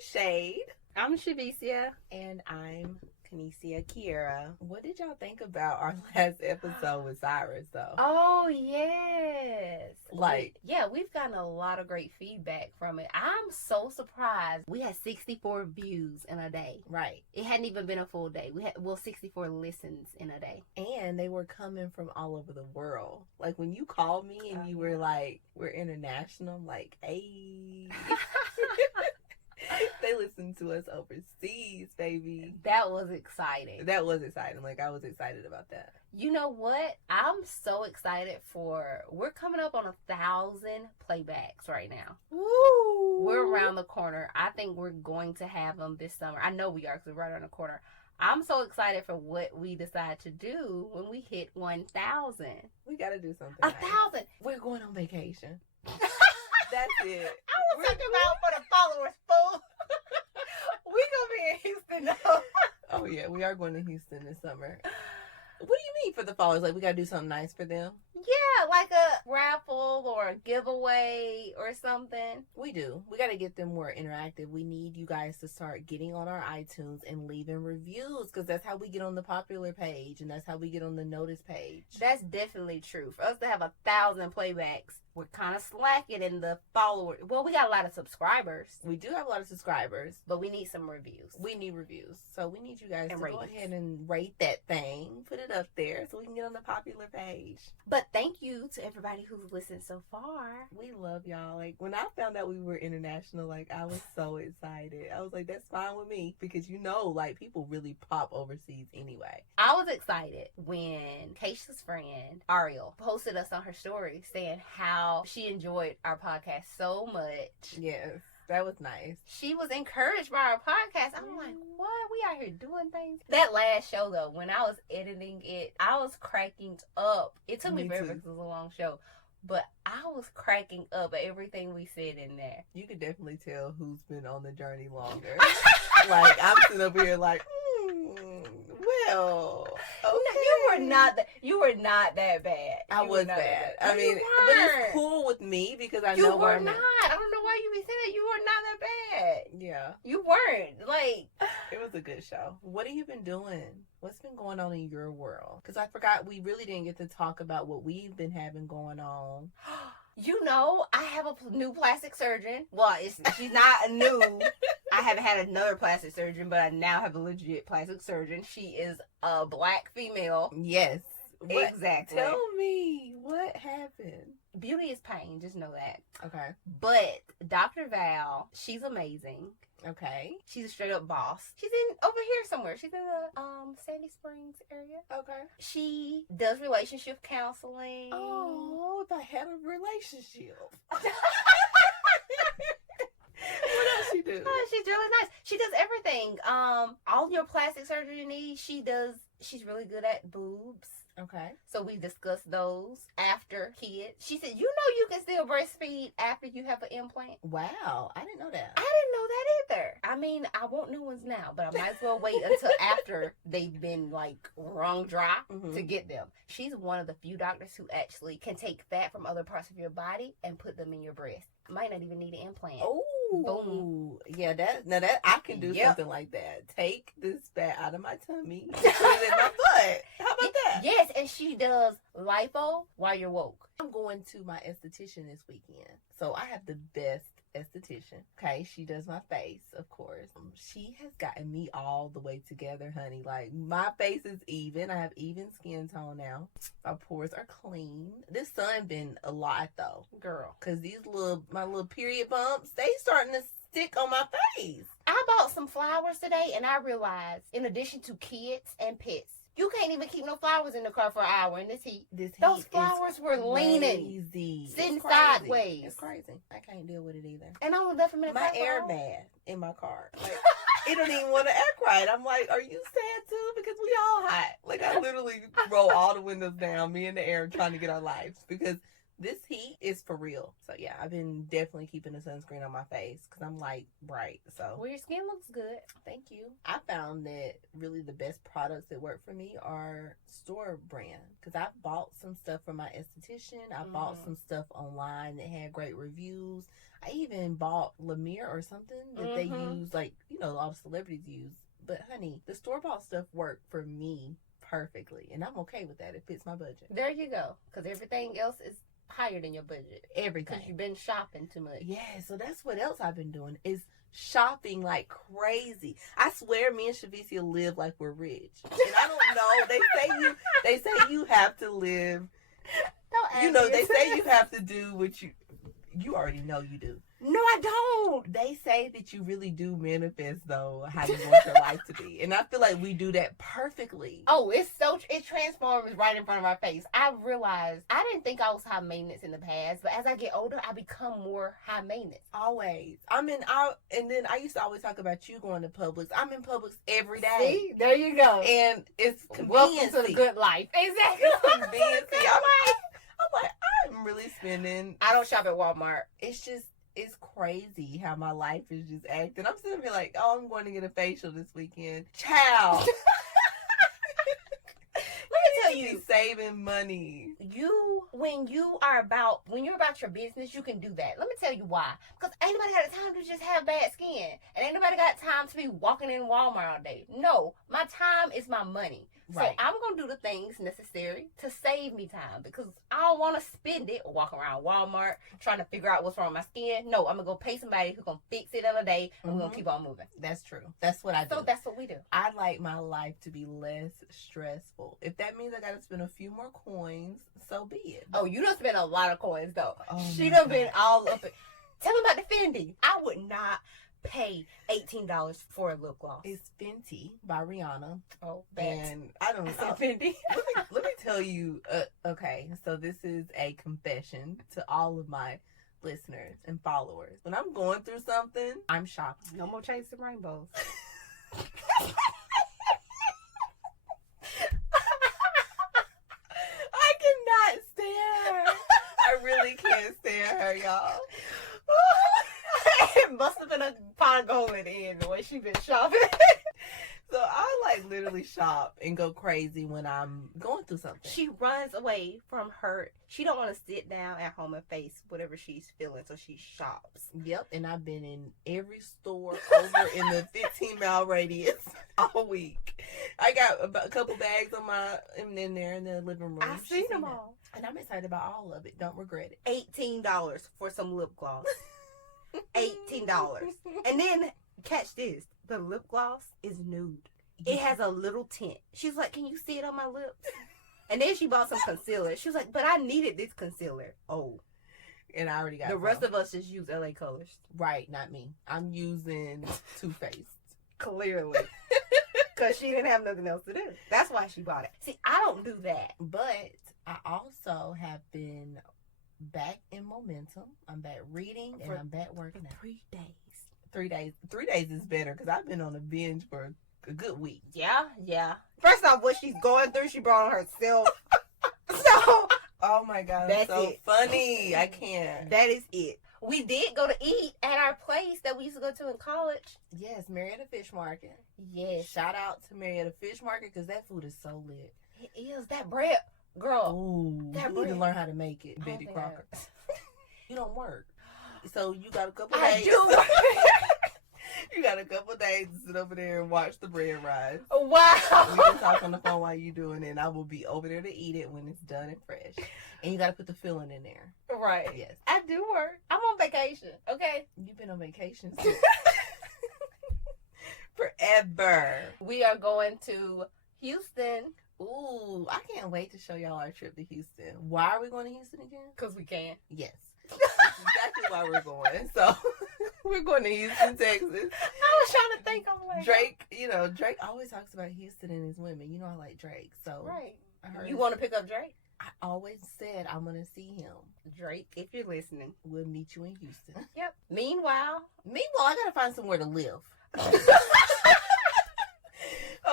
Shade. I'm Shavicia. And I'm Kanesia Kiera. What did y'all think about our last episode with Cyrus, though? Oh, yes. Like, we've gotten a lot of great feedback from it. I'm so surprised. We had 64 views in a day. Right. It hadn't even been a full day. We had 64 listens in a day. And they were coming from all over the world. Like, when you called me and you were like, we're international, I'm like, hey. They listened to us overseas, baby. That was exciting. Like, I was excited about that. You know what? I'm so excited we're coming up on 1,000 playbacks right now. Woo! We're around the corner. I think we're going to have them this summer. I know we are because we're right around the corner. I'm so excited for what we decide to do when we hit 1,000. We got to do something. 1,000. We're going on vacation. That's it. I was talking about for the followers, fool. We gonna be in Houston though. Oh yeah, we are going to Houston this summer. What do you mean for the followers? Like, we gotta do something nice for them? Yeah, like a raffle or a giveaway or something. We do. We gotta get them more interactive. We need you guys to start getting on our iTunes and leaving reviews, because that's how we get on the popular page and that's how we get on the notice page. That's definitely true. For us to have 1,000 playbacks, we're kind of slacking in the followers. Well, we got a lot of subscribers. We do have a lot of subscribers. But we need some reviews. We need reviews. So we need you guys to ratings. go ahead and rate that thing. Put it up there so we can get on the popular page. But thank you to everybody who's listened so far. We love y'all. Like, when I found out we were international, like, I was so excited. I was like, that's fine with me. Because, like, people really pop overseas anyway. I was excited when Keisha's friend, Ariel, posted us on her story saying how she enjoyed our podcast so much. Yes, that was nice. She was encouraged by our podcast. I'm like, what? We out here doing things. That last show, though, when I was editing it, I was cracking up. It took me forever because it was a long show. But I was cracking up at everything we said in there. You could definitely tell who's been on the journey longer. Like, I'm sitting over here like, well, okay. You were not that bad. I was bad. I mean, but it's cool with me because I know you were not. I don't know why you be saying that. You were not that bad. Yeah. You weren't. Like, it was a good show. What have you been doing? What's been going on in your world? Because I forgot we really didn't get to talk about what we've been having going on. I have a new plastic surgeon. Well, she's not new. I haven't had another plastic surgeon, but I now have a legit plastic surgeon. She is a black female. Yes. Exactly. Tell me, what happened? Beauty is pain. Just know that. Okay. But Dr. Val, she's amazing. Okay. She's a straight up boss. She's over here somewhere. She's in the Sandy Springs area. Okay. She does relationship counseling. Oh, if I had a relationship. What else she do? She's really nice. She does everything. All your plastic surgery needs, she does. She's really good at boobs. Okay. So we discussed those after kids. She said, you can still breastfeed after you have an implant. Wow. I didn't know that. I didn't know that either. I mean, I want new ones now, but I might as well wait until after they've been, like, wrung dry to get them. She's one of the few doctors who actually can take fat from other parts of your body and put them in your breast. Might not even need an implant. Oh. Boom. Yeah, that I can do something like that. Take this fat out of my tummy, put it in my butt. How about that? Yes, and she does lipo while you're woke. I'm going to my esthetician this weekend. So I have the best esthetician. Okay, she does my face, of course. She has gotten me all the way together, honey. Like, my face is even. I have even skin tone now. My pores are clean. This sun been a lot, though. Girl. Because my little period bumps, they starting to stick on my face. I bought some flowers today, and I realized, in addition to kids and pets, you can't even keep no flowers in the car for an hour in this heat. Those flowers were leaning, sitting sideways. It's crazy. I can't deal with it either. And I only left them in the car. My air bad in my car. Like, it don't even want to act right. I'm like, are you sad too? Because we all hot. Like, I literally roll all the windows down, me in the air, trying to get our lives. Because this heat is for real. So yeah, I've been definitely keeping the sunscreen on my face because I'm like bright. So Well, your skin looks good. thank you. I found that really the best products that work for me are store brand because I've bought some stuff from my esthetician. I bought some stuff online that had great reviews. I even bought Lemire or something that they use, like, you know, all the celebrities use. But honey, the store bought stuff worked for me perfectly, and I'm okay with that. It fits my budget. There you go. Because everything else is higher than your budget. Everything. Because you've been shopping too much. Yeah, so that's what else I've been doing is shopping like crazy. I swear me and Shavicia live like we're rich. And I don't know. They say you have to live. Don't You know, they say you have to do what you already know you do. No, I don't. They say that you really do manifest, though, how you want your life to be. And I feel like we do that perfectly. Oh, it transforms right in front of our face. I realized I didn't think I was high maintenance in the past, but as I get older, I become more high maintenance. Always. And then I used to always talk about you going to Publix. I'm in Publix every day. See? There you go. And it's Welcome convenient. to the good life. Exactly. It's convenient. I'm like, I'm really spending. I don't shop at Walmart. It's crazy how my life is just acting. I'm sitting here like, oh, I'm going to get a facial this weekend. Child. Let me tell you, saving money. When you're about your business, you can do that. Let me tell you why. Because ain't nobody got time to just have bad skin. And ain't nobody got time to be walking in Walmart all day. No, my time is my money. Right. So I'm going to do the things necessary to save me time because I don't want to spend it walking around Walmart trying to figure out what's wrong with my skin. No, I'm going to go pay somebody who's going to fix it in a day and we're going to keep on moving. That's true. That's what I do. So that's what we do. I like my life to be less stressful. If that means I got to spend a few more coins, so be it. Oh, you done spent a lot of coins though. Oh, she done been all up. Tell me about the Fendi. I would not pay $18 for a lip gloss. It's Fenty by Rihanna. Oh, and I don't know. Fendi. let me tell you. Okay, so this is a confession to all of my listeners and followers. When I'm going through something, I'm shopping. No more chasing rainbows. I cannot stand her. I really can't stand her, y'all. It must have been a pot of gold at the end the way she been shopping. So I like literally shop and go crazy when I'm going through something. She runs away from her. She don't want to sit down at home and face whatever she's feeling, so she shops. Yep, and I've been in every store over in the 15-mile radius all week. I got a couple bags in there in the living room. I've seen them all. And I'm excited about all of it. Don't regret it. $18 for some lip gloss. $18. And then, catch this. The lip gloss is nude. It has a little tint. She's like, can you see it on my lips? And then she bought some concealer. She was like, but I needed this concealer. Oh. And I already got the rest of us just use LA Colors. Right, not me. I'm using Too Faced. Clearly. Because she didn't have nothing else to do. That's why she bought it. See, I don't do that. But I also have been back in momentum. I'm back reading and I'm back working out. 3 days. 3 days. 3 days is better because I've been on a binge for a good week. Yeah. First off, what she's going through, she brought on herself. So, oh my God, that's so it. Funny. I can't. That is it. We did go to eat at our place that we used to go to in college. Yes, Marietta Fish Market. Yes. Shout out to Marietta Fish Market because that food is so lit. It is. That bread, girl. Ooh, that you need to learn how to make it, Betty Crocker. You don't work. So you got a couple days. I do work. You got a couple days to sit over there and watch the bread rise. Wow. We can talk on the phone while you doing it, and I will be over there to eat it when it's done and fresh. And you got to put the filling in there. Right. Yes. I do work. I'm on vacation, okay? You've been on vacation since forever. We are going to Houston. Ooh, I can't wait to show y'all our trip to Houston. Why are we going to Houston again? Because we can. Yes. That's exactly why we're going. So we're going to Houston, Texas. I was trying to think. I'm like, Drake always talks about Houston and his women. You know I like Drake. So right. You want to pick up Drake? I always said I'm going to see him. Drake, if you're listening. We'll meet you in Houston. Yep. Meanwhile, I got to find somewhere to live.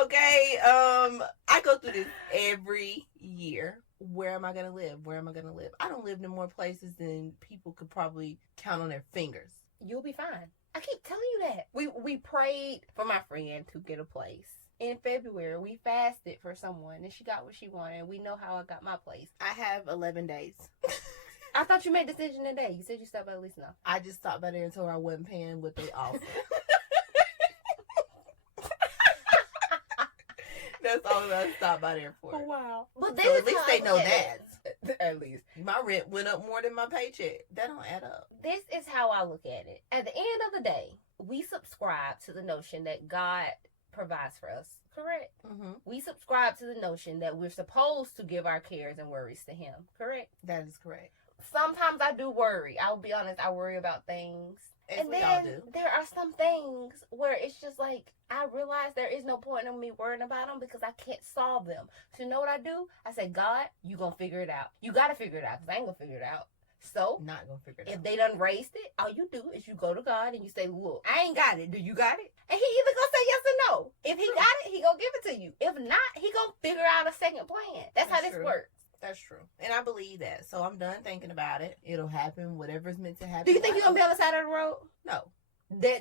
Okay, I go through this every year. where am I going to live? Where am I going to live? I don't live in more places than people could probably count on their fingers. You'll be fine. I keep telling you that. We prayed for my friend to get a place. In February, we fasted for someone, and she got what she wanted. We know how I got my place. I have 11 days. I thought you made a decision today. You said you stopped by Lisa now. I just stopped by there and told her I wasn't paying what they offered. That's all I stopped by there for. Oh, wow. But So at least they know that. At least. My rent went up more than my paycheck. That don't add up. This is how I look at it. At the end of the day, we subscribe to the notion that God provides for us. Correct? Mm-hmm. We subscribe to the notion that we're supposed to give our cares and worries to Him. Correct? That is correct. Sometimes I do worry. I'll be honest. I worry about things. As we all do. There are some things where it's just like, I realize there is no point in me worrying about them because I can't solve them. So you know what I do? I say, God, you gonna figure it out. You gotta figure it out because I ain't gonna figure it out. So, not gonna figure it if out. they done raised it, all you do is you go to God and you say, look, I ain't got it. Do you got it? And He either gonna say yes or no. If He got it, He gonna give it to you. If not, He gonna figure out a second plan. That's how this true. works. That's true. And I believe that. So I'm done thinking about it. It'll happen. Whatever's meant to happen. Do you think you're gonna be on the side of the road? No.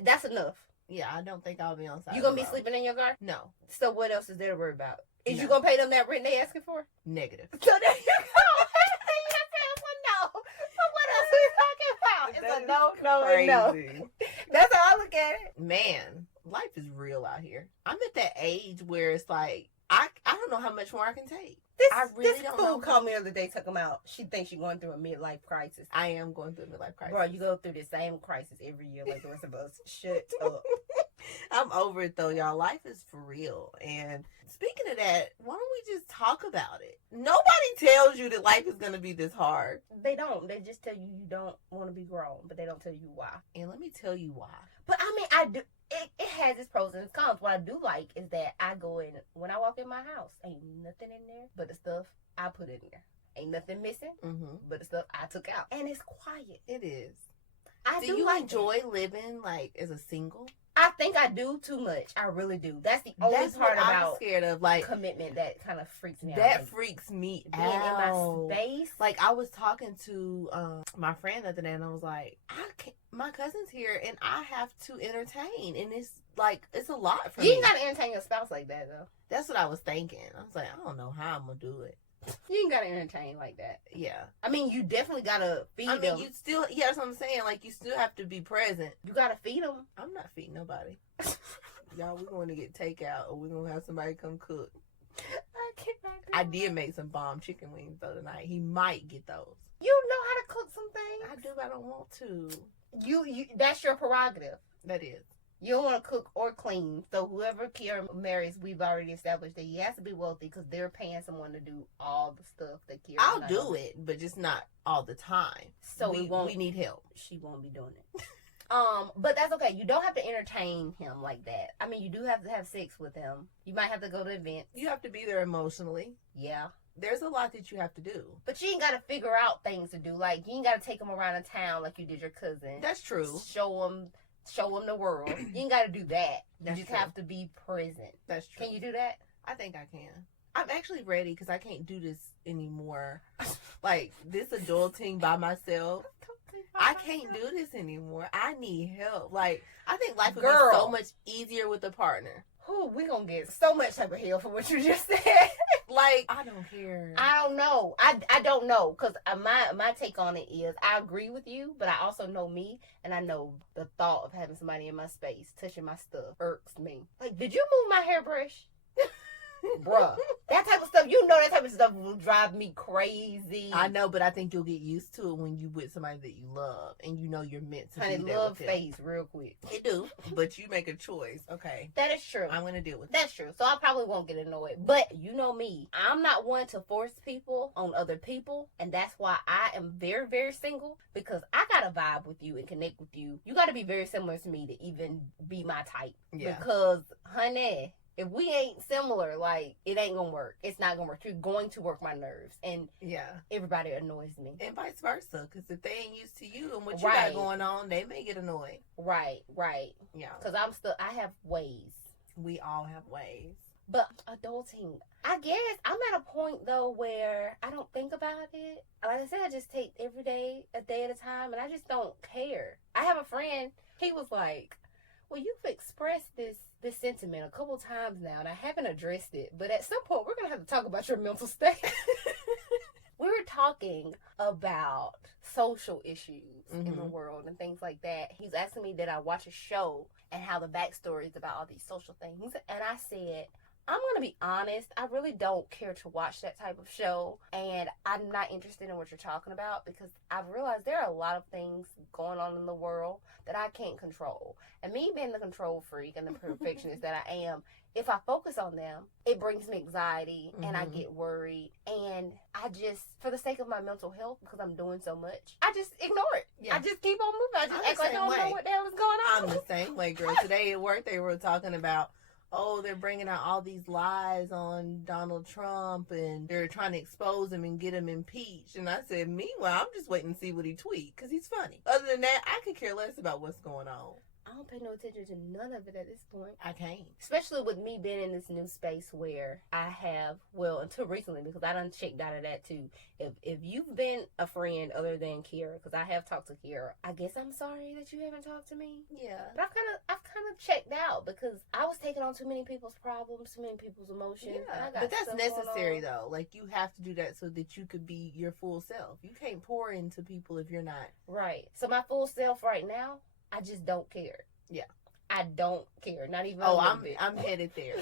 That's enough. Yeah, I don't think I'll be on the side. You gonna of the be road. sleeping in your car? No. So what else is there to worry about? Is No. you gonna pay them that rent they asking for? Negative. So there you go. No. So what else are we talking about? It's a no, and no. Crazy. That's how I look at it. Man, life is real out here. I'm at that age where it's like I don't know how much more I can take. I really this don't fool know. called me the other day, took him out. She thinks she's going through a midlife crisis. I am going through a midlife crisis. Bro, you go through the same crisis every year like the rest of us. Shut up. I'm over it though, y'all. Life is for real. And speaking of that, why don't we just talk about it? Nobody tells you that life is going to be this hard. They don't. They just tell you you don't want to be grown, but they don't tell you why. And let me tell you why. But I mean, I do. It has its pros and its cons. What I do like is that I go in, when I walk in my house, ain't nothing in there but the stuff I put in there. Ain't nothing missing but the stuff I took out. And it's quiet. It is. Do you like enjoy living like as a single? I think I do too much. I really do. That's the only part what about I'm scared of. Like commitment that kind of freaks me out. that Like, freaks me being in out. my space. Like I was talking to my friend the other day, and I was like, I can't. My cousin's here, and I have to entertain, and it's like it's a lot for you me. ain't gotta entertain your spouse like that though. That's what I was thinking. I was like, I don't know how I'm gonna do it. You ain't gotta entertain like that. Yeah. I mean, you definitely gotta feed them. I mean, you still, yeah, that's what I'm saying. Like, you still have to be present. You gotta feed them. I'm not feeding nobody. Y'all, we're going to get takeout, or we're going to have somebody come cook. I cannot. I did make some bomb chicken wings the other night. He might get those. You know how to cook some things. I do, but I don't want to. You that's your prerogative. That is. You don't want to cook or clean. So whoever Kiara marries, we've already established that he has to be wealthy because they're paying someone to do all the stuff that Kiara. I'll do it, but just not all the time. So we need help. She won't be doing it. But that's okay. You don't have to entertain him like that. I mean, you do have to have sex with him. You might have to go to events. You have to be there emotionally. Yeah. There's a lot that you have to do. But you ain't got to figure out things to do. Like, you ain't got to take him around the town like you did your cousin. That's true. Show him the world. You ain't got to do that. You That's just true. have to be present. That's true. Can you do that? I think I can. I'm actually ready because I can't do this anymore. Like, this adulting by myself. I can't do this anymore. I need help. Like, I think life would be so much easier with a partner. Who we gonna get so much type of hell for what you just said. Like, I don't care. I don't know. I don't know because my take on it is I agree with you, but I also know me, and I know the thought of having somebody in my space touching my stuff irks me. Like, did you move my hairbrush? Bruh, that type of stuff, you know, that type of stuff will drive me crazy. I know, but I think you'll get used to it when you with somebody that you love and you know you're meant to Honey, be there love with them. fades real quick. It do, but you make a choice. Okay, That is true. I'm gonna deal with it. That's true. So I probably won't get annoyed. But you know me. I'm not one to force people on other people. And that's why I am very, very single. Because I got to vibe with you and connect with you. You got to be very similar to me to even be my type. Yeah. Because, honey, if we ain't similar, like, it ain't going to work. It's not going to work. You're going to work my nerves. And Yeah, everybody annoys me. and vice versa. Because if they ain't used to you and what you Right. got going on, they may get annoyed. Right. Yeah, Because I have ways. we all have ways. But adulting, I guess I'm at a point though where I don't think about it. Like I said, I just take every day, a day at a time, and I just don't care. I have a friend, he was like, well, you've expressed this sentiment a couple times now, and I haven't addressed it. But at some point, we're going to have to talk about your mental state. We were talking about social issues in the world and things like that. He's asking me that I watch a show and how the backstory is about all these social things. And I said, I'm going to be honest, I really don't care to watch that type of show, and I'm not interested in what you're talking about because I've realized there are a lot of things going on in the world that I can't control. And me being the control freak and the perfectionist that I am, if I focus on them, it brings me anxiety and I get worried. And I just, for the sake of my mental health, because I'm doing so much, I just ignore it. Yeah. I just keep on moving. I just act like I don't know what the hell is going on. I'm the same way, girl. Today at work, they were talking about, oh, they're bringing out all these lies on Donald Trump and they're trying to expose him and get him impeached. And I said, meanwhile, I'm just waiting to see what he tweets because he's funny. Other than that, I could care less about what's going on. I don't pay no attention to none of it at this point. I can't. Especially with me being in this new space where I have, well, until recently, because I done checked out of that too. If you've been a friend other than Kiara, because I have talked to Kiara, I guess I'm sorry that you haven't talked to me. Yeah. But I've kind of checked out because I was taking on too many people's problems, too many people's emotions. Yeah. But that's necessary though. Like you have to do that so that you could be your full self. You can't pour into people if you're not. Right. So my full self right now, I just don't care. Yeah. I don't care. Not even a little bit. I'm headed there.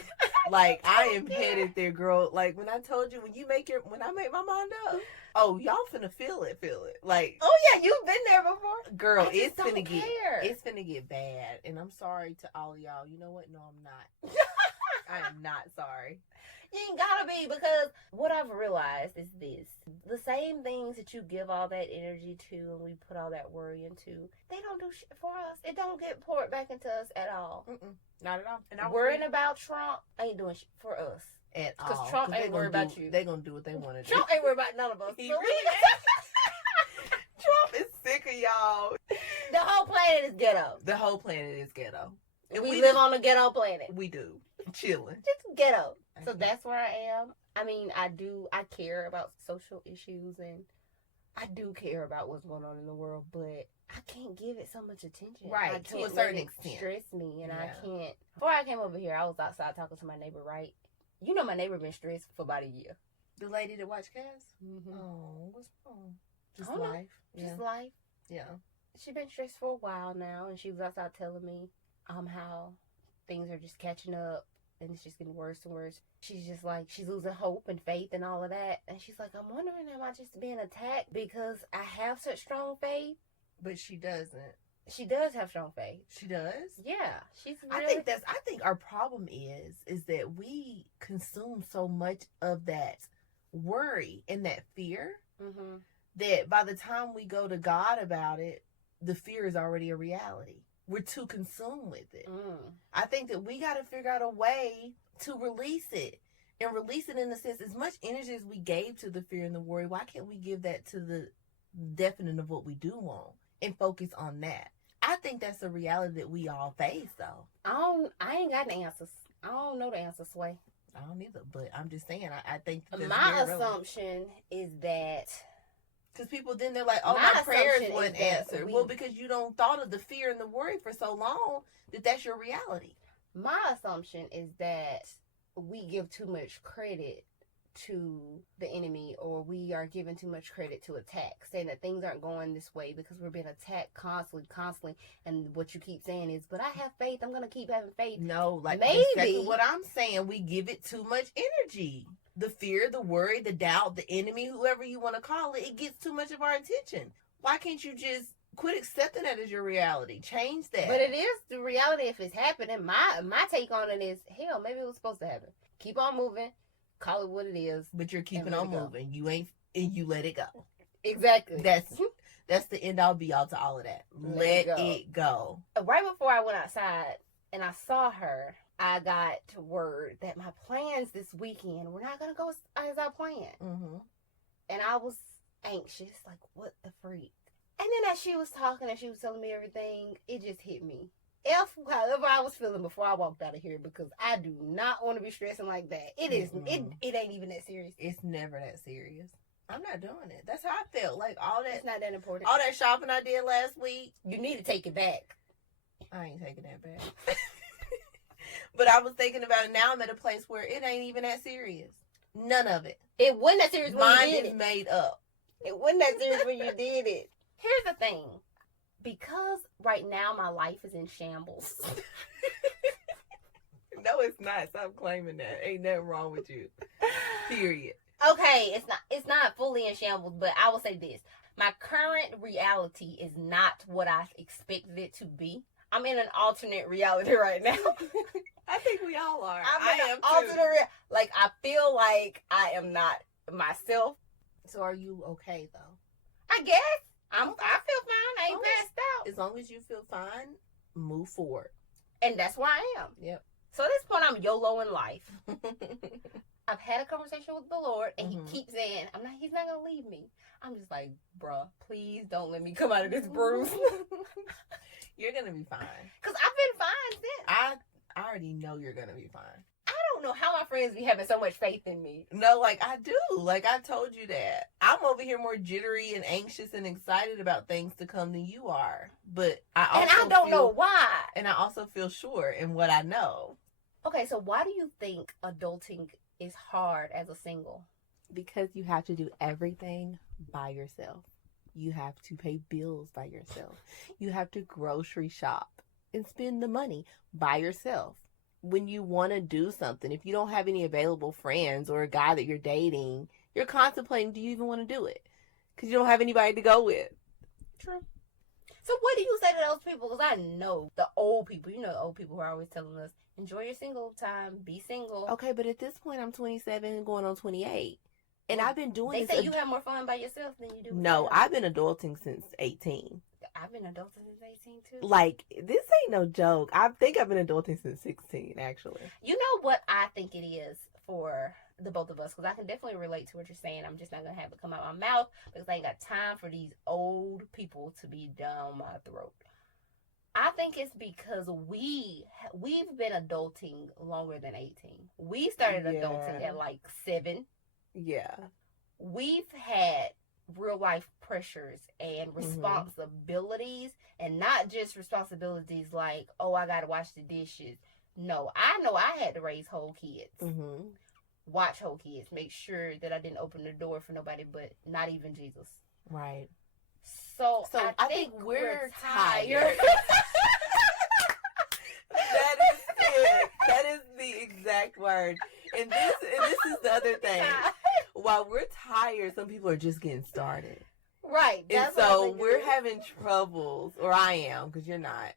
Like I am headed there, girl. Like when I told you when I make my mind up. Oh, y'all finna feel it. Like, oh yeah, you've been there before. Girl, it's finna get bad. And I'm sorry to all of y'all. You know what? No, I'm not. I am not sorry. You ain't gotta be, because what I've realized is this. The same things that you give all that energy to and we put all that worry into, they don't do shit for us. It don't get poured back into us at all. Not at all. And worrying about Trump ain't doing shit for us. At all. Because Trump ain't worried about you. They gonna do what they want to do. Trump ain't worried about none of us. Trump is sick of y'all. The whole planet is ghetto. The whole planet is ghetto. And we live on a ghetto planet. We do. Chilling. Just ghetto. So that's where I am. I mean, I care about social issues and I do care about what's going on in the world, but I can't give it so much attention. Right, to a certain extent. Stress me, and I can't. Before I came over here, I was outside talking to my neighbor, right? You know my neighbor been stressed for about a year. The lady that watched Cass? Oh, what's wrong? Just life. Just life. Yeah. She been stressed for a while now, and she was outside telling me how things are just catching up. And it's just getting worse and worse. She's just like, she's losing hope and faith and all of that. And she's like, I'm wondering, am I just being attacked because I have such strong faith? But she doesn't. She does have strong faith. She does? Yeah. She's really... I think our problem is that we consume so much of that worry and that fear that by the time we go to God about it, the fear is already a reality. We're too consumed with it. I think that we got to figure out a way to release it. And release it in the sense, as much energy as we gave to the fear and the worry, why can't we give that to the definite of what we do want and focus on that? I think that's a reality that we all face, though. I ain't got the answers. I don't know the answers, Sway. I don't either, but I'm just saying, I think that's my assumption is that... Because people then they're like, oh, my prayers weren't answered. Well, because you don't thought of the fear and the worry for so long that's your reality. My assumption is that we give too much credit to the enemy, or we are giving too much credit to attack, saying that things aren't going this way because we're being attacked constantly. And what you keep saying is, but I have faith. I'm going to keep having faith. No, like maybe exactly what I'm saying. We give it too much energy. The fear, the worry, the doubt, the enemy, whoever you want to call it, it gets too much of our attention. Why can't you just quit accepting that as your reality? Change that. But it is the reality if it's happening. My take on it is, hell, maybe it was supposed to happen. Keep on moving. Call it what it is. But you're keeping on moving. You ain't, and you let it go. Exactly. That's the end all be all to all of that. Let it go. Right before I went outside and I saw her, I got word that my plans this weekend were not going to go as I planned. And I was anxious, like, what the freak? And then as she was talking and she was telling me everything, it just hit me. However I was feeling before I walked out of here, because I do not want to be stressing like that. It is. It ain't even that serious. It's never that serious. I'm not doing it. That's how I felt. Like all that. It's not that important. All that shopping I did last week. You need to take it back. I ain't taking that back. But I was thinking about it. Now I'm at a place where it ain't even that serious. None of it. It wasn't that serious when you did it. Mine is made up. It wasn't that serious when you did it. Here's the thing. Because right now my life is in shambles. No, it's not. Stop claiming that. Ain't nothing wrong with you. Period. Okay, it's not fully in shambles, but I will say this. My current reality is not what I expected it to be. I'm in an alternate reality right now. I think we all are. I am too. Like, I feel like I am not myself. So are you okay, though? I guess. I feel fine. I ain't passed out. As long as you feel fine, move forward. And that's where I am. Yep. So at this point, I'm YOLO in life. I've had a conversation with the Lord, and he keeps saying, he's not going to leave me. I'm just like, bruh, please don't let me come out of this bruise. You're going to be fine. Because I've been fine since. I already know you're going to be fine. I don't know how my friends be having so much faith in me. No, like I do. Like I told you that. I'm over here more jittery and anxious and excited about things to come than you are. But I don't know why. And I also feel sure in what I know. Okay, so why do you think adulting is hard as a single? Because you have to do everything by yourself. You have to pay bills by yourself. You have to grocery shop and spend the money by yourself. When you want to do something, if you don't have any available friends or a guy that you're dating, you're contemplating, do you even want to do it? Because you don't have anybody to go with. True. So what do you say to those people? Because I know the old people, the old people who are always telling us, enjoy your single time, be single. Okay, but at this point, I'm 27 and going on 28. And I've been doing this. They say you have more fun by yourself than you do with No, I've been adulting since 18. I've been adulting since 18 too. Like, this ain't no joke. I think I've been adulting since 16, actually. You know what I think it is for the both of us? Because I can definitely relate to what you're saying. I'm just not going to have it come out my mouth because I ain't got time for these old people to be down my throat. I think it's because we've been adulting longer than 18. We started adulting at like 7. Yeah. We've had real life pressures and responsibilities, and not just responsibilities like, oh, I gotta wash the dishes. No, I know I had to raise whole kids, watch whole kids, make sure that I didn't open the door for nobody but not even Jesus. Right. So I think we're tired. That is it. That is the exact word. And this is the other thing. While we're tired, some people are just getting started. Right. And so we're having troubles, or I am, because you're not.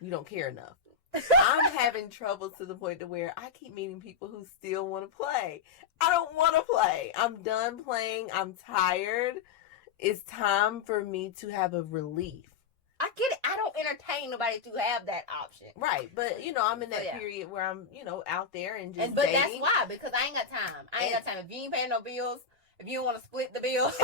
You don't care enough. I'm having trouble to the point to where I keep meeting people who still want to play. I don't want to play. I'm done playing. I'm tired. It's time for me to have a relief. I get it. I don't entertain nobody to have that option. Right. But, I'm in that period where I'm, out there and just But dating. that's why, because I ain't got time. I ain't got time. If you ain't paying no bills, if you don't want to split the bills,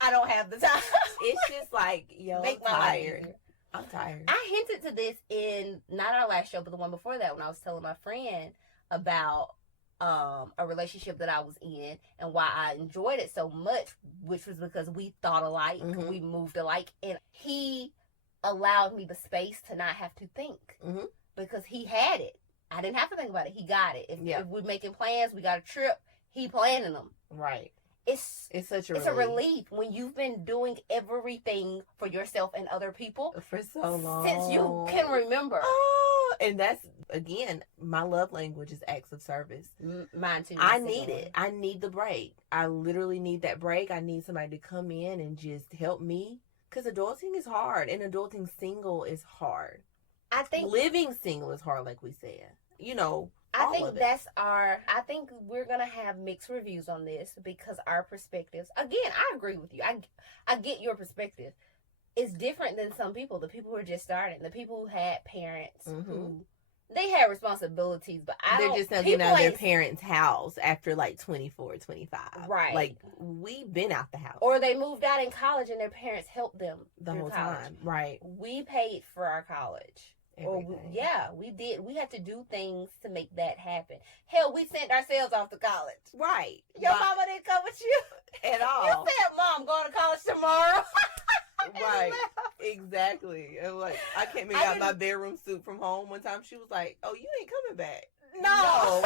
I don't have the time. It's just like, Make I'm my tired. life I'm tired. I hinted to this in, not our last show, but the one before that, when I was telling my friend about a relationship that I was in and why I enjoyed it so much, which was because we thought alike, we moved alike, and he allowed me the space to not have to think because he had it. I didn't have to think about it. He got it. If we're making plans, we got a trip, he planning them. Right. It's such a relief. A relief when you've been doing everything for yourself and other people for so long since you can remember. And that's, again, my love language is acts of service. Mine too. I need it. I need the break. I literally need that break. I need somebody to come in and just help me. Because adulting is hard. And adulting single is hard. I think living single is hard, like we said. I think we're going to have mixed reviews on this because our perspectives, again, I agree with you. I get your perspective. It's different than some people, the people who are just starting, the people who had parents who they had responsibilities, but they're just now getting out of their parents' house after like 24, 25. Right. Like, we've been out the house. Or they moved out in college and their parents helped them the whole time. Right. We paid for our college. Everything. We did. We had to do things to make that happen. Hell, we sent ourselves off to college. Right. Your mama didn't come with you at all. You said, "Mom, going to college tomorrow." Right. Exactly. And like, I came and got my bedroom suit from home one time. She was like, "Oh, you ain't coming back." No.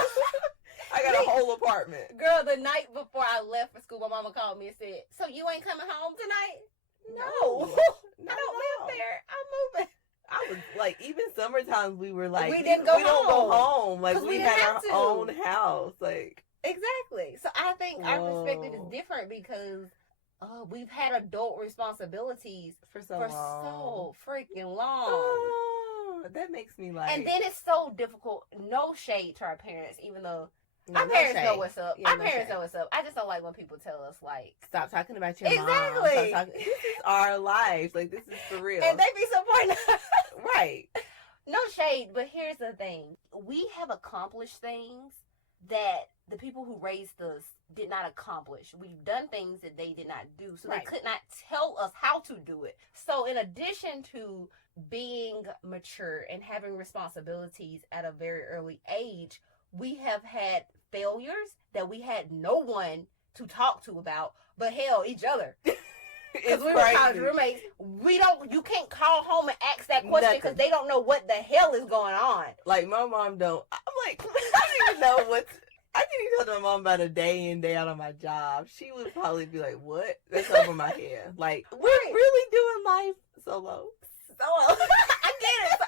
I got a whole apartment. Girl, the night before I left for school, my mama called me and said, "So you ain't coming home tonight?" No. I don't live there. I'm moving. I was like, even summertime, we were like, we don't go home. Like, we had our to. own house. Like, exactly. So I think our perspective is different because we've had adult responsibilities for so freaking long. Oh, that makes me like. And then it's so difficult. No shade to our parents, even though. Our parents know what's up. Our parents know what's up. I just don't like when people tell us, like... Stop talking about your mom. Exactly. This is our life. Like, this is for real. And they be supporting us. Right. No shade, but here's the thing. We have accomplished things that the people who raised us did not accomplish. We've done things that they did not do. So they could not tell us how to do it. So in addition to being mature and having responsibilities at a very early age... we have had failures that we had no one to talk to about, but hell, each other. Because we were college roommates. You can't call home and ask that question because they don't know what the hell is going on. Like, my mom don't. I'm like, I don't even know I can't even tell my mom about a day in, day out on my job. She would probably be like, what? That's over my head. Like, we're really doing life solo.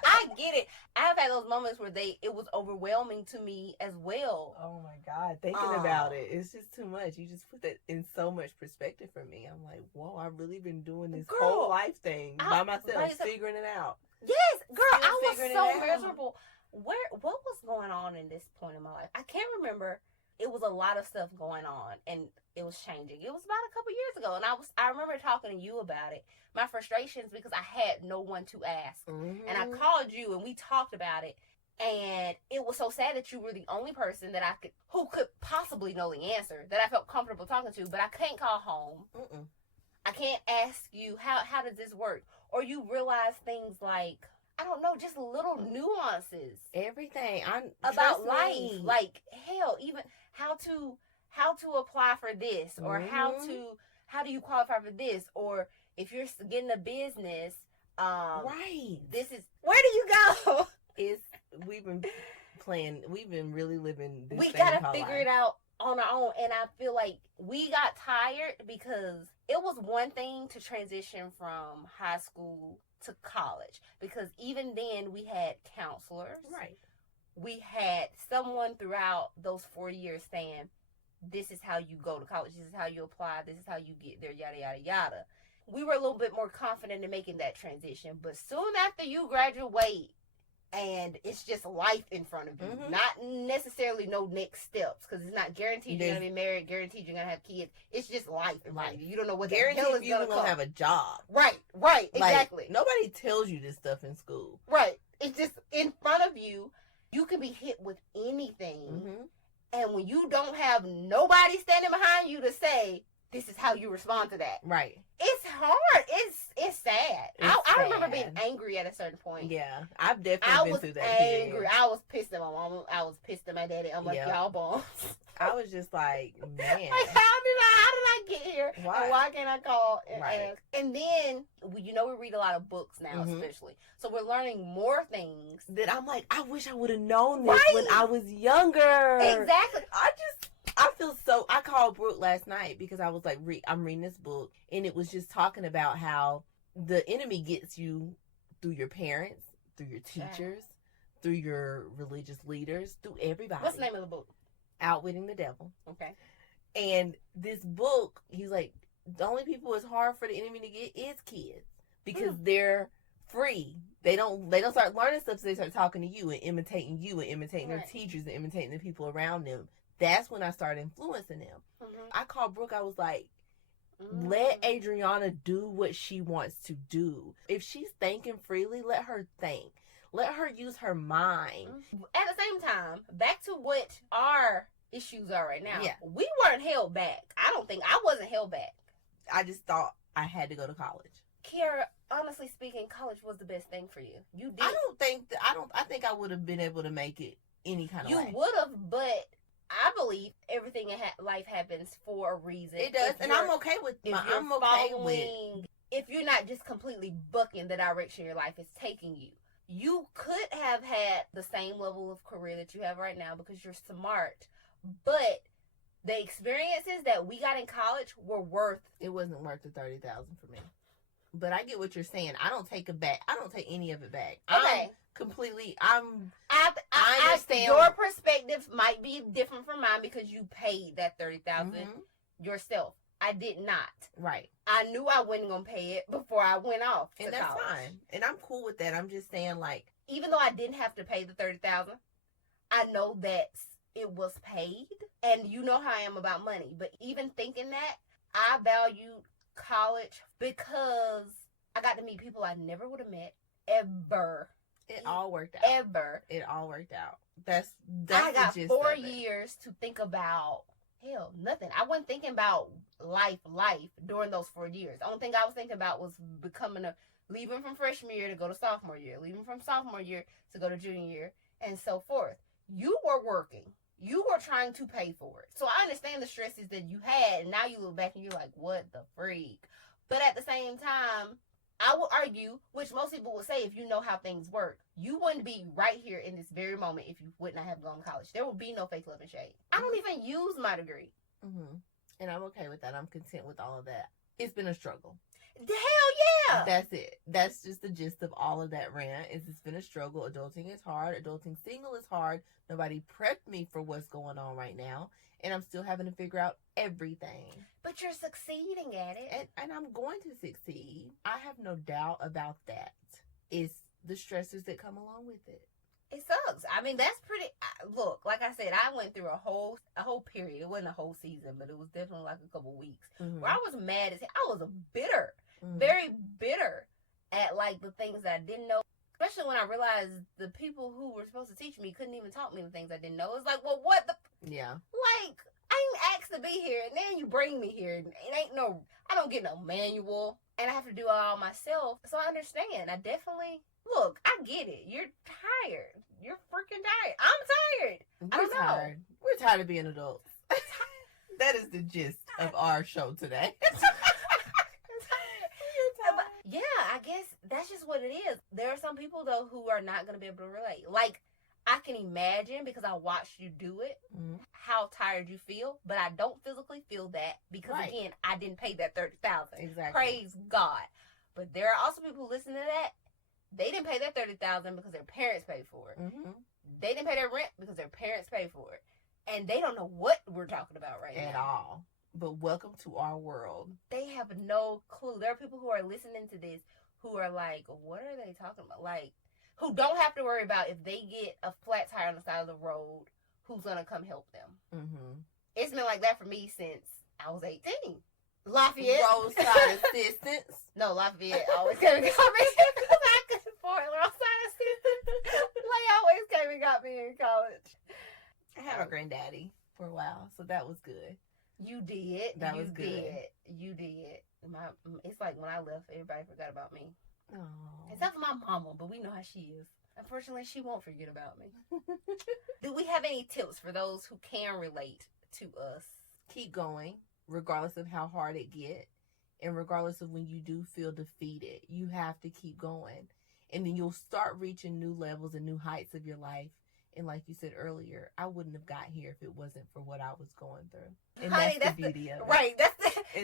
I get it. I've had those moments where it was overwhelming to me as well. Oh my God. Thinking about it, it's just too much. You just put that in so much perspective for me. I'm like, whoa, I've really been doing this whole life thing by myself, figuring it out. Yes, girl, I was so miserable. What was going on in this point in my life? I can't remember. It was a lot of stuff going on and it was changing. It was about a couple years ago and I remember talking to you about it. My frustrations because I had no one to ask. Mm-hmm. And I called you and we talked about it. And it was so sad that you were the only person that who could possibly know the answer that I felt comfortable talking to, but I can't call home. Mm-mm. I can't ask you how does this work? Or you realize things like, I don't know, just little nuances. Everything about life. Like, hell, even how to apply for this, or how do you qualify for this, or if you're getting a business, this is, where do you go? We've been really living this we gotta figure it out on our own. And I feel like we got tired because it was one thing to transition from high school to college, because even then we had counselors. Right. We had someone throughout those 4 years saying, this is how you go to college, this is how you apply, this is how you get there, yada, yada, yada. We were a little bit more confident in making that transition. But soon after you graduate, and it's just life in front of you, not necessarily no next steps, because it's not guaranteed you're going to be married, guaranteed you're going to have kids. It's just life in front of you. You don't know what guaranteed the hell is going to have a job. Right, exactly. Like, nobody tells you this stuff in school. Right. It's just in front of you. You can be hit with anything. Mm-hmm. And when you don't have nobody standing behind you to say, this is how you respond to that. Right. It's hard. It's sad. I remember being angry at a certain point. Yeah. I've definitely been through that. I was angry. I was pissed at my mom. I was pissed at my daddy. I'm like, y'all bums. I was just like, man. Like, how did I get here? Why? And why can't I call and ask? And then, we read a lot of books now, especially. So we're learning more things. That I'm like, I wish I would have known this when I was younger. Exactly. I called Brooke last night because I was like, I'm reading this book, and it was just talking about how the enemy gets you through your parents, through your teachers, through your religious leaders, through everybody. What's the name of the book? Outwitting the Devil. Okay. And this book, he's like, the only people it's hard for the enemy to get is kids, because they're free. They don't start learning stuff, so they start talking to you and imitating their teachers and imitating the people around them. That's when I started influencing them. Mm-hmm. I called Brooke. I was like, let Adriana do what she wants to do. If she's thinking freely, let her think. Let her use her mind. At the same time, back to what our issues are right now. Yeah. We weren't held back. I wasn't held back. I just thought I had to go to college. Kiara, honestly speaking, college was the best thing for you. You did. I think I would have been able to make it any kind of way. You would have, but I believe everything in life happens for a reason. It does, and I'm okay with if you're not just completely bucking the direction your life is taking you. You could have had the same level of career that you have right now because you're smart, but the experiences that we got in college were worth. It wasn't worth the $30,000 for me. But I get what you're saying. I don't take any of it back. Okay. I understand. Your perspective might be different from mine because you paid that $30,000 yourself. I did not. Right. I knew I wasn't gonna pay it before I went off. And that's fine. And I'm cool with that. I'm just saying, like, even though I didn't have to pay the $30,000, I know that it was paid. And you know how I am about money. But even thinking that, I value college because I got to meet people I never would have met ever. It all worked out. Ever. It all worked out. That's I got the gist 4 of it. years to think about, hell, nothing. I wasn't thinking about life during those 4 years. The only thing I was thinking about was leaving from freshman year to go to sophomore year, leaving from sophomore year to go to junior year, and so forth. You were working. You were trying to pay for it. So I understand the stresses that you had, and now you look back and you're like, what the freak? But at the same time, I would argue, which most people would say if you know how things work, you wouldn't be right here in this very moment if you would not have gone to college. There would be no fake love and shade. I don't even use my degree. And I'm okay with that. I'm content with all of that. It's been a struggle. Hell yeah! That's it. That's just the gist of all of that rant. It's been a struggle. Adulting is hard. Adulting single is hard. Nobody prepped me for what's going on right now. And I'm still having to figure out everything. But you're succeeding at it. And I'm going to succeed. I have no doubt about that. It's the stressors that come along with it. It sucks. I mean, that's pretty. Look, like I said, I went through a whole period. It wasn't a whole season, but it was definitely like a couple weeks where I was mad as hell. I was bitter, very bitter at like the things that I didn't know. Especially when I realized the people who were supposed to teach me couldn't even taught me the things I didn't know. It's like, well, what the? Yeah. Like, I ain't asked to be here, and then you bring me here. I don't get no manual, and I have to do it all myself. So I understand. I definitely. Look, I get it. You're tired. You're freaking tired. I'm tired. We're tired. We're tired of being adults. That is the gist of our show today. Yeah, I guess that's just what it is. There are some people, though, who are not going to be able to relate. Like, I can imagine, because I watched you do it, how tired you feel. But I don't physically feel that because, again, I didn't pay that $30,000. Exactly. Praise God. But there are also people who listen to that. They didn't pay that $30,000 because their parents paid for it. They didn't pay their rent because their parents paid for it. And they don't know what we're talking about right now. At all. But welcome to our world. They have no clue. There are people who are listening to this who are like, what are they talking about? Like, who don't have to worry about if they get a flat tire on the side of the road, who's going to come help them. It's been like that for me since I was 18. Lafayette. Roadside assistance. No, Lafayette always came and got me because I couldn't afford roadside assistance. They always came and got me in college. I had a granddaddy for a while, so that was good. You did. That was good. You did. It's like when I left, everybody forgot about me. Aww. Except for my mama, but we know how she is. Unfortunately, she won't forget about me. Do we have any tips for those who can relate to us? Keep going, regardless of how hard it gets. And regardless of when you do feel defeated, you have to keep going. And then you'll start reaching new levels and new heights of your life. And like you said earlier, I wouldn't have got here if it wasn't for what I was going through. And honey, that's the beauty of it. Right.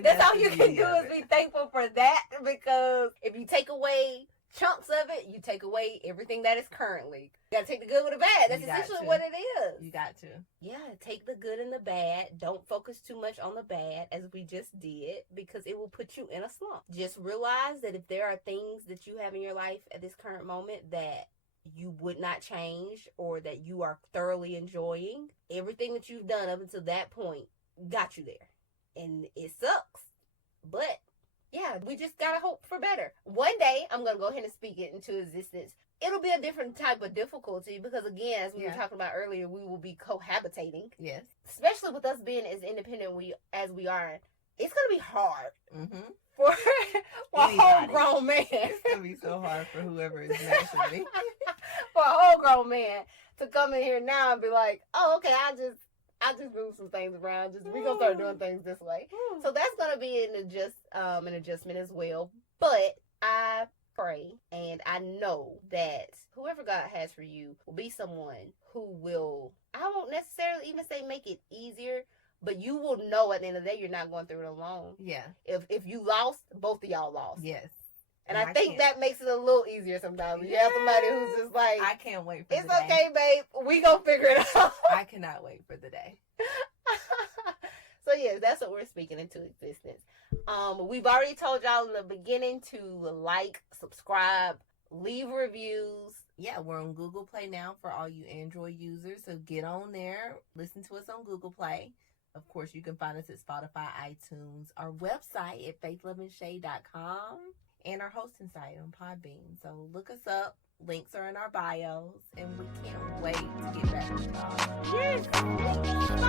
That's all you can do is be thankful for that. Because if you take away chunks of it, you take away everything that is currently. You gotta take the good with the bad. That's essentially what it is. You got to. Yeah, take the good and the bad. Don't focus too much on the bad, as we just did, because it will put you in a slump. Just realize that if there are things that you have in your life at this current moment that you would not change or that you are thoroughly enjoying, everything that you've done up until that point got you there. And it sucks. But yeah, we just gotta hope for better. One day, I'm gonna go ahead and speak it into existence. it'll be a different type of difficulty because, again, as we were Yeah. talking about earlier, we will be cohabitating. Yes. Especially with us being as independent as we are. It's going to be hard Mm-hmm. for a Anybody. whole grown man. It's gonna be so hard for whoever is next to me. For a whole grown man to come in here now and be like, oh, okay, I just move some things around. We gonna start doing things this way. So that's gonna be an adjustment as well. But I pray and I know that whoever God has for you will be someone who will, I won't necessarily even say make it easier, but you will know at the end of the day you're not going through it alone. Yeah. If you lost, both of y'all lost. Yes. And I think that makes it a little easier sometimes. You have somebody who's just like, I can't wait for it's the day. okay, babe. We gonna figure it out. I cannot wait for the day. So yes, that's what we're speaking into existence. We've already told y'all in the beginning to like, subscribe, leave reviews. Yeah, we're on Google Play now for all you Android users. So get on there, listen to us on Google Play. Of course, you can find us at Spotify, iTunes, our website at faithloveandshade.com, and our hosting site on Podbean. So look us up. Links are in our bios, and we can't wait to get back with y'all. Yes. Bye.